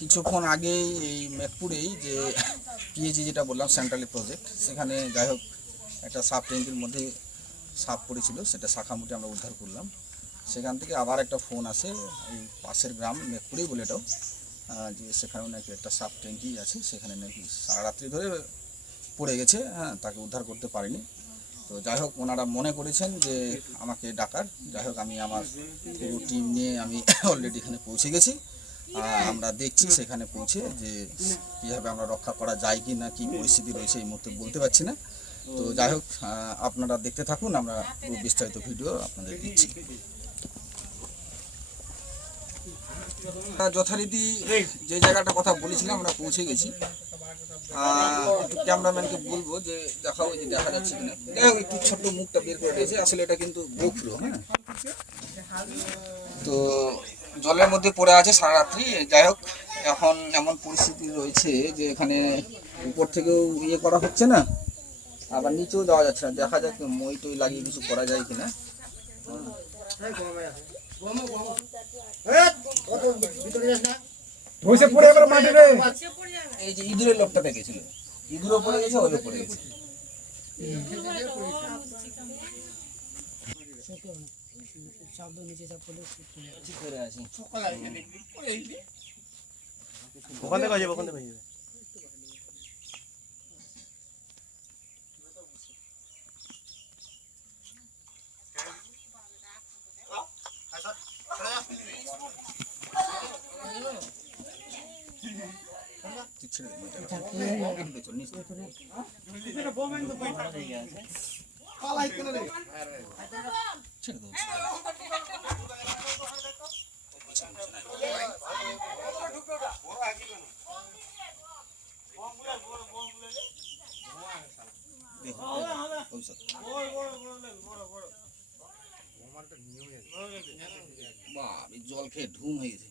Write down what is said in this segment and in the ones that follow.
কিছুক্ষণ আগে এই মেদপুরেই যে পিএইচি যেটা বললাম সেন্ট্রালি প্রজেক্ট, সেখানে যাই হোক একটা সাব ট্যাঙ্কির মধ্যে সাপ পড়েছিল, সেটা শাখামুটি আমরা উদ্ধার করলাম। সেখান থেকে আবার একটা ফোন আসে এই পাশের গ্রাম মেদপুরেই বলে এটাও, যে সেখানেও নাকি একটা সাব ট্যাঙ্কি আছে, সেখানে নাকি সারা রাত্রি ধরে পড়ে গেছে। তাকে উদ্ধার করতে পারিনি। তো যাই হোক ওনারা মনে করেছেন যে আমাকে ডাকার। যাই হোক আমি আমার পুরো টিম নিয়ে আমি অলরেডি এখানে পৌঁছে গেছি। আমরা দেখছি সেখানে পৌঁছে যে কীভাবে আমরা রক্ষা করা যায় কি না, কী পরিস্থিতি রয়েছে এই মুহূর্তে বলতে পারছি না। তো যাই হোক আপনারা দেখতে থাকুন, আমরা পুরো বিস্তারিত ভিডিও আপনাদের দিচ্ছি। যথারীতি যে জায়গাটা কথা বলেছিলাম আমরা পৌঁছে গেছি। ক্যামেরাম্যানকে বলবো যে দেখাও, যে দেখা যাচ্ছে কিনা। দেখো একটু ছোট্ট মুখটা বের করে দিয়েছে, আসলে এটা কিন্তু গোখরো। তো জলের মধ্যে পড়ে আছে সারা রাত্রি। যাই হোক এখন এমন পরিস্থিতি রয়েছে যে এখানে উপর থেকেও ইয়ে করা হচ্ছে না, আবার নিচেও যাওয়া যাচ্ছে না। দেখা যাক মই টই লাগিয়ে কিছু করা যায় কিনা। এই যে ইঁদুরের লোকটা দেখেছিল, ইঁদুরও পড়ে গেছে, ওইও পড়ে গেছে। ওখান থেকে যাবে, ওখান থেকে যাবে। জল খেয়ে ঢুম হয়ে গেছে।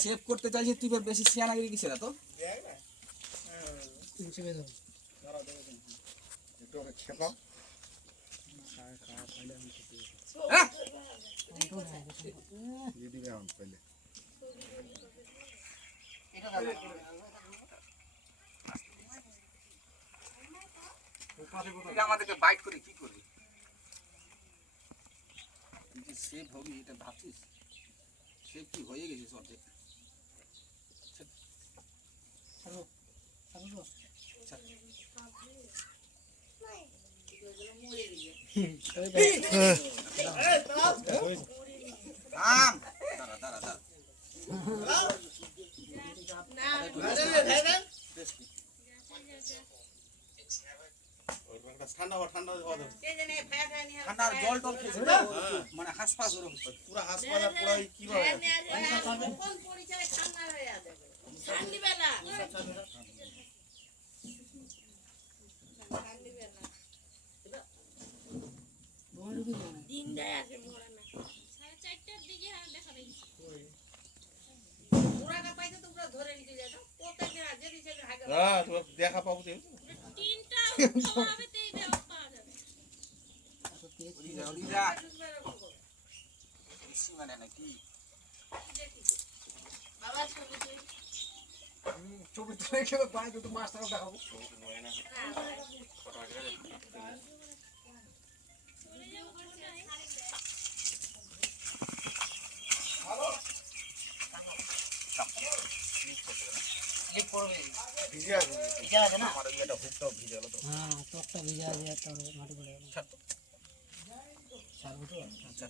সেভ করতে চাইছি, তুই বেশি সিয়ানাগিরি কিসের এত? আমাদেরকে বাইট করে কি করবি? সেভ হবি এটা ভাবছিস? সেভ কি হয়ে গেছিস অর্ধেক? ঠান্ডা জল টল খেয়েছে মানে হাসপাস পুরো হাসপাস পুরো কিভাবে দেখা পাবো ছবি তুলে খেলে পাই কিন্তু মাছটাও দেখাবো। ভিজে আছে, ভিজে আছে না? আমার এটা হুকটাও ভিজে গেল তো। হ্যাঁ, টকটা ভিজে আছে, একটা মাটি পড়ে গেল। ছাড় তো। ছাড়বো তো? আচ্ছা।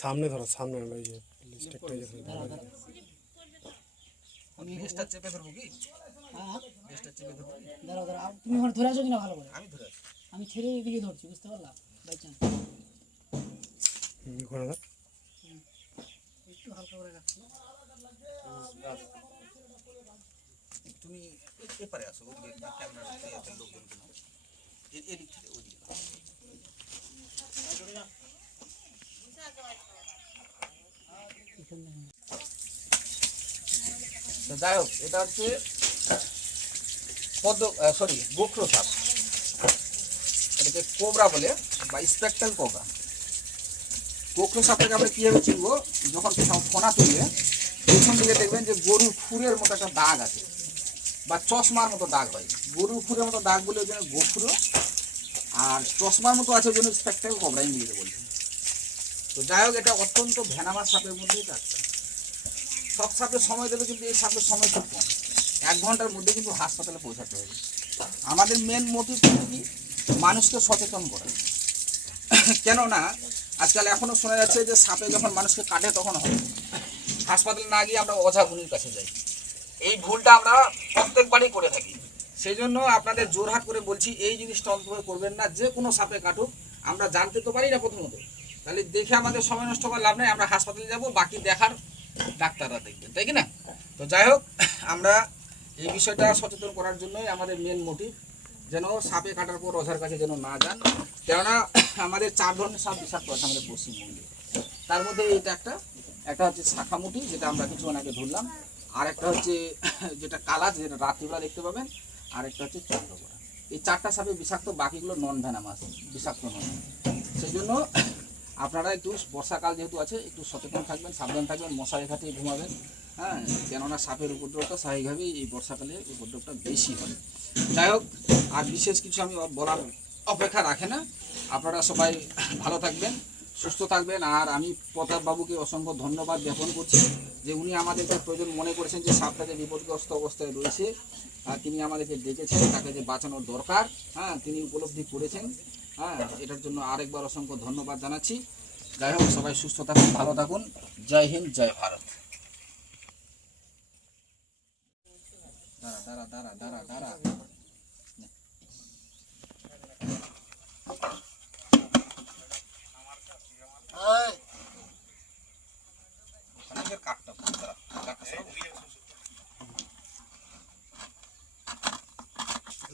সামনে ধরো, সামনে ওই যে স্টেকটা যেখানে ধরো। আমি লেজটা চেপে ধরবো কি? হ্যাঁ, লেজটা চেপে ধরবো। দাঁড়াও দাঁড়াও, তুমি ওখানে ধরে আছো কিনা ভালো করে? আমি ধরে আছি। আমি ছেড়ে এদিকে ধরছি, বুঝতে পারলা? বাই চান্স ওখানে না? একটু হালকা করে রাখছি। তুমি এপারে আসো, ক্যামেরা লোকজন এদিক থেকে ওইদিকে নাও। তো যাই হোক, এটা হচ্ছে গোখরো সাপ, এটাকে কোবরা বলে বা স্পেকট্রাল কোবরা। গোখরো সাপটাকে আমরা কীভাবে চিনবো, যখন ফোনা তুলবে পেছন দিকে দেখবেন যে গরুর খুরের মতো একটা দাগ আছে বা চশমার মতো দাগ হয়। গরুর খুরের মতো দাগ বলে ওই জন্য গোখরো, আর চশমার মতো আছে ওই জন্য স্পেকট্রাল কোবরা ইংরেজিতে বলছে। তো যাই হোক, এটা অত্যন্ত ভেনামাস সাপের মধ্যে এটা একটা। সব সাপের সময় দেবে, কিন্তু এই সাপের সময় খুব কম, 1 ঘন্টার মধ্যে কিন্তু হাসপাতালে পৌঁছাতে হবে। আমাদের মেন মোটিভ হচ্ছে কি, মানুষকে সচেতন করা। কেননা আজকাল এখনও শোনা যাচ্ছে যে সাপে যখন মানুষকে কাটে তখন হয়, হাসপাতালে না গিয়ে আমরা ওঝা গুনির কাছে যাই। এই ভুলটা আমরা প্রত্যেকবারই করে থাকি। সেই জন্য আপনাদের জোরহাট করে বলছি, এই জিনিসটা অন্তত করবেন না। যে কোনো সাপে কাটুক, আমরা জানতে তো পারি না প্রথমত, তাহলে দেখে আমাদের সময় নষ্ট করার লাভ নেই। আমরা হাসপাতালে যাব, বাকি দেখার ডাক্তাররা দেখবেন, তাই কি না? তো যাই হোক, আমরা এই বিষয়টা সচেতন করার জন্যই আমাদের মেন মোটিভ, যেন সাপে কাটার পর ওঝার কাছে যেন না যান। কেননা আমাদের 4 ধরনের সাপ বিষাক্ত আছে আমাদের পশ্চিমবঙ্গে। তার মধ্যে এইটা একটা হচ্ছে শাখামুটি, যেটা আমরা কিছুক্ষণ আগে ধরলাম, আর একটা হচ্ছে যেটা কালাজ, যেটা রাত্রিবেলা দেখতে পাবেন, আর একটা হচ্ছে চন্দ্রকোড়া। এই 4টা সাপে বিষাক্ত, বাকিগুলো নন ভেনামাস, বিষাক্ত নয়। সেই জন্য আপনারা একটু বর্ষাকাল যেহেতু আছে, একটু সচেতন থাকবেন, সাবধান থাকবেন, মশারি খাটিয়ে ঘুমাবেন। হ্যাঁ, কেননা সাপের উপদ্রবটা স্বাভাবিকভাবেই এই বর্ষাকালে উপদ্রবটা বেশি হয়। যাই হোক, আর বিশেষ কিছু আমি বলার অপেক্ষা রাখে না। আপনারা সবাই ভালো থাকবেন, সুস্থ থাকবেন। আর আমি প্রতাপ বাবুকে অসংখ্য ধন্যবাদ জ্ঞাপন করছি যে উনি আমাদেরকে প্রয়োজন মনে করেছেন যে সাপটা যে বিপদগ্রস্ত অবস্থায় রয়েছে, আর তিনি আমাদেরকে ডেকেছেন, তাকে যে বাঁচানোর দরকার, হ্যাঁ, তিনি উপলব্ধি করেছেন। হ্যাঁ, এটার জন্য আরেকবার অসংখ্য ধন্যবাদ জানাচ্ছি। যাই হোক, সবাই সুস্থ থাকুন, ভালো থাকুন। জয় হিন্দ, জয় ভারত। দাঁড়া দাঁড়া দাঁড়া দাঁড়া দাঁড়া কাঠটা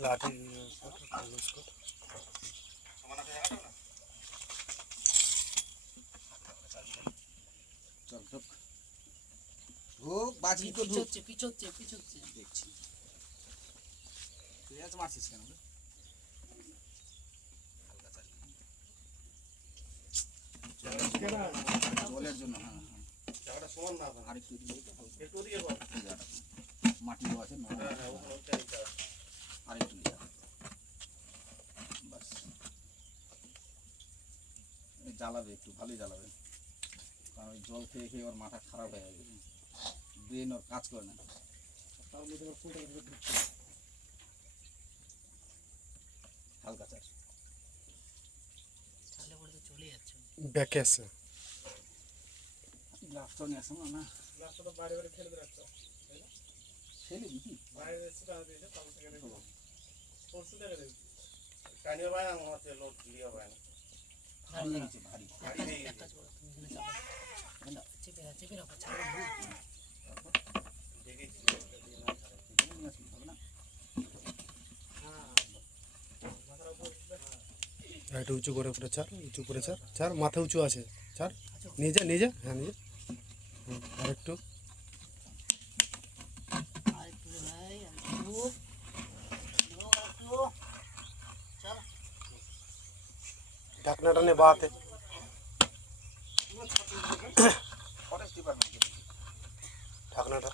লাঠি চল ঢোক ঢোক, বাজি তো ঢোক। পিছোচ্ছে দেখছি তুই আজ মারছিস কেন রে? জলের জন্য। হ্যাঁ হ্যাঁ, জায়গাটা সমান না, আরেকটু একটু ওদিকে কর। মাটিও আছে, আরেকটু বাস। জ্বালাবে, একটু ভালোই জ্বালাবে, কারণ ওই জল খেয়ে খেয়ে ওর মাথা খারাপ হয়ে যাবে, ব্রেন ওর কাজ করে না। হালকা চাষ তাহলে পরে তো চলে যাচ্ছে। ব্যাকে আছে গ্লাসটা নিয়ে আসো না, গ্লাসটা তো বাইরে বাইরে ফেলে রাখতে ছেলে দিদি বাইরে সেটা দিয়েছে, তাহলে থেকে দেখো পরশু থেকে দেখি কানিও বাইরে না, মনে হচ্ছে লোড লিও বাইরে ভারী হয়েছে, ভারী। একটা জোড়া তুমি এখানে যাও, চেপে রাখো, ছাড়ো না। দেখেছি একটু উঁচু করে উপরে ছাড়, উঁচু করে ছাড়, ছাড়, মাথা উঁচু আছে, ছাড়, নিয়ে যা, নিয়ে যা, হ্যাঁ নিয়ে যা, আর একটু আরেকটু রে ভাই, আরেকটু চল। ঢাকনাটা নে বাতে, ফরেস্ট ডিপার্টমেন্ট ঢাকনাটা